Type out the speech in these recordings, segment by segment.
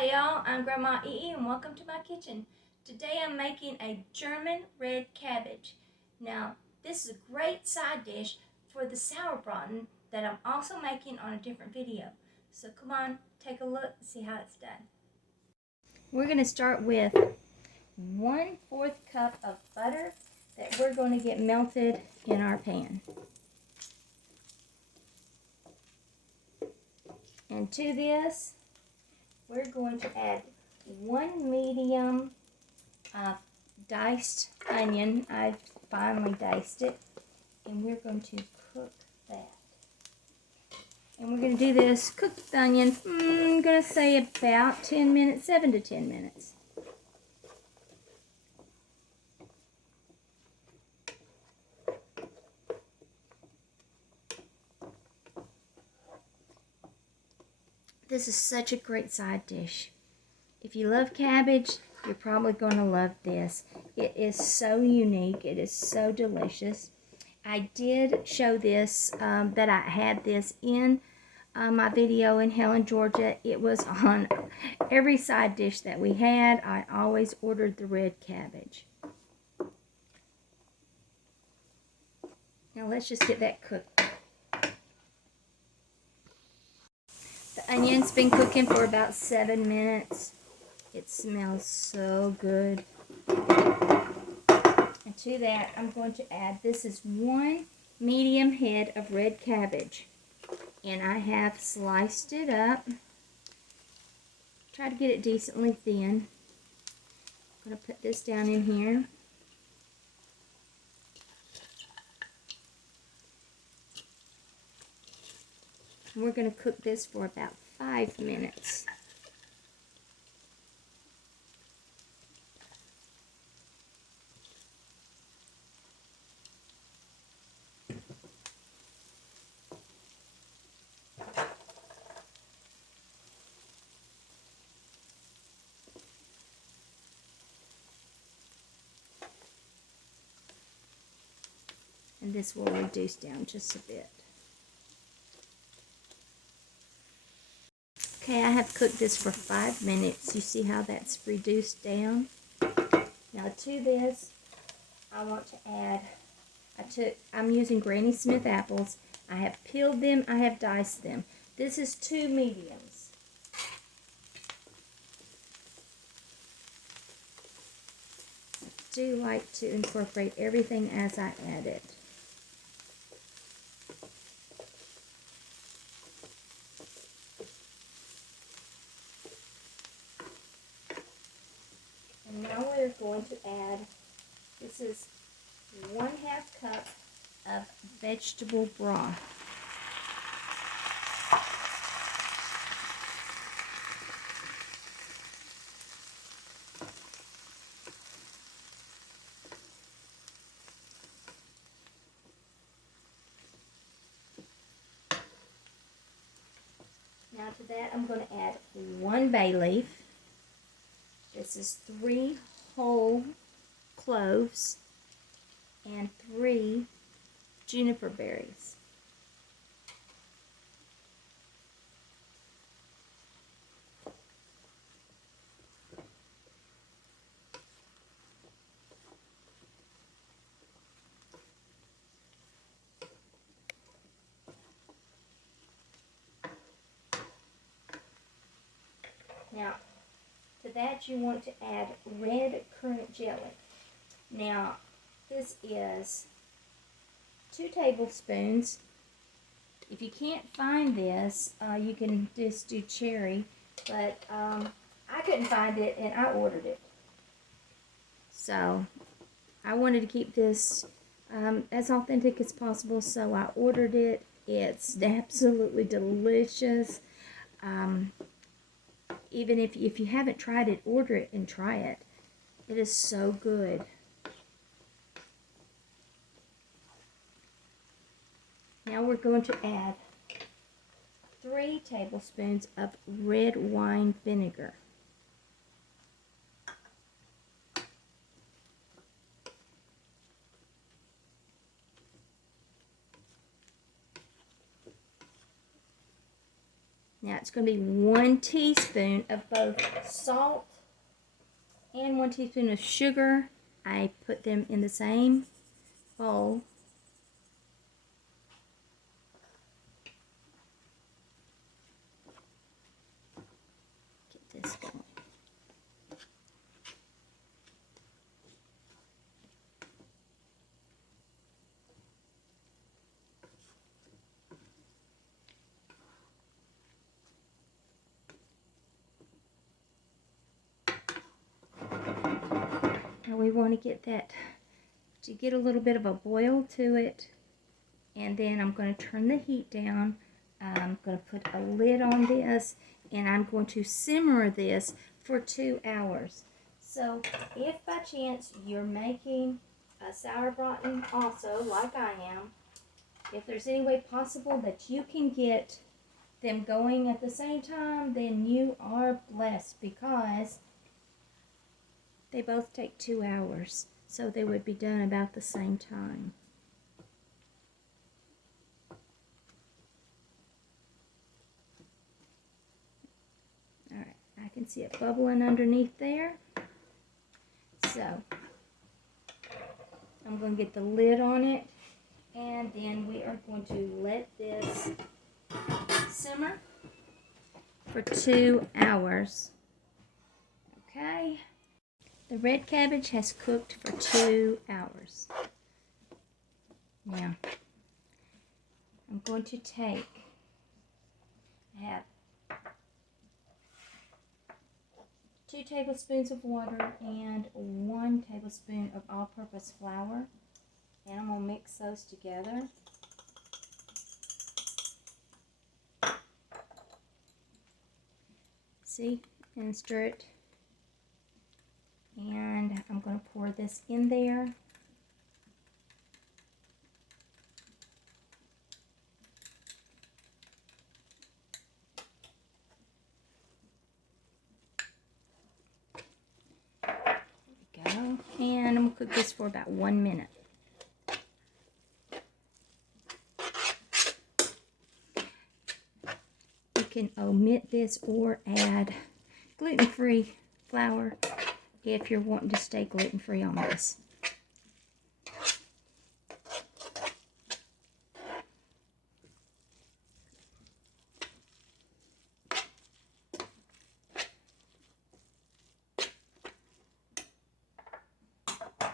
Hi y'all, I'm Grandma E and welcome to my kitchen. Today I'm making a German red cabbage. Now this is a great side dish for the sauerbraten that I'm also making on a different video. So come on, take a look and see how it's done. We're going to start with 1/4 cup of butter that we're going to get melted in our pan. And to this, we're going to add 1 medium diced onion. I've finely diced it, and we're going to cook that. And we're going to do this, cook the onion, I'm going to say about 10 minutes, 7 to 10 minutes. This is such a great side dish. If you love cabbage, you're probably going to love this. It is so unique. It is so delicious. I did show this, that I had this in my video in Helen, Georgia. It was on every side dish that we had. I always ordered the red cabbage. Now let's just get that cooked. The onion's been cooking for about 7 minutes. It smells so good. And to that, I'm going to add, this is 1 medium head of red cabbage. And I have sliced it up. Try to get it decently thin. I'm going to put this down in here. And we're going to cook this for about 5 minutes. And this will reduce down just a bit. Okay, I have cooked this for 5 minutes. You see how that's reduced down? Now to this, I want to add, I'm using Granny Smith apples. I have peeled them, I have diced them. This is 2 mediums. I do like to incorporate everything as I add it. And now we're going to add, this is 1/2 cup of vegetable broth. Now to that, I'm going to add 1 bay leaf. This is 3 whole cloves and 3 juniper berries. Now, to that you want to add red currant jelly. Now, this is 2 tablespoons. If you can't find this, you can just do cherry, but I couldn't find it and I ordered it. So, I wanted to keep this as authentic as possible, so I ordered it. It's absolutely delicious. Even if you haven't tried it, order it and try it. It is so good. Now we're going to add 3 tablespoons of red wine vinegar. Now it's going to be 1 teaspoon of both salt and 1 teaspoon of sugar. I put them in the same bowl. Get this going. Now we want to get that to get a little bit of a boil to it, and then I'm going to turn the heat down. I'm going to put a lid on this, and I'm going to simmer this for 2 hours. So if by chance you're making a sauerbraten also, like I am, if there's any way possible that you can get them going at the same time, then you are blessed, because they both take 2 hours, so they would be done about the same time. Alright, I can see it bubbling underneath there. So, I'm going to get the lid on it, and then we are going to let this simmer for 2 hours. Okay. The red cabbage has cooked for 2 hours. Now, I'm going to take, I have 2 tablespoons of water and 1 tablespoon of all-purpose flour, and I'm going to mix those together. See, and stir it. And I'm going to pour this in there. There we go. And I'm going to cook this for about 1 minute. You can omit this or add gluten-free flour if you're wanting to stay gluten-free on this.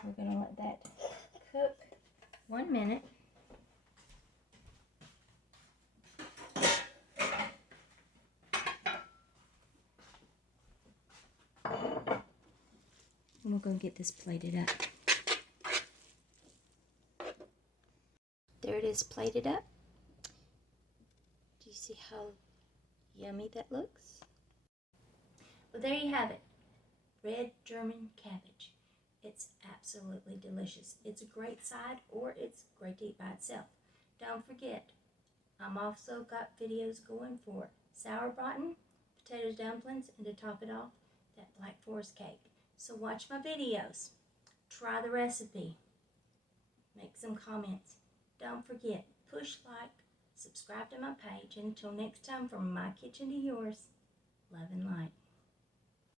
We're going to let that cook 1 minute. And we're going to get this plated up. There it is, plated up. Do you see how yummy that looks? Well, there you have it. Red German cabbage. It's absolutely delicious. It's a great side, or it's great to eat by itself. Don't forget, I'm also got videos going for sauerbraten, potato dumplings, and to top it off, that Black Forest cake. So watch my videos. Try the recipe. Make some comments. Don't forget, push like, subscribe to my page. Until next time, from my kitchen to yours, love and light.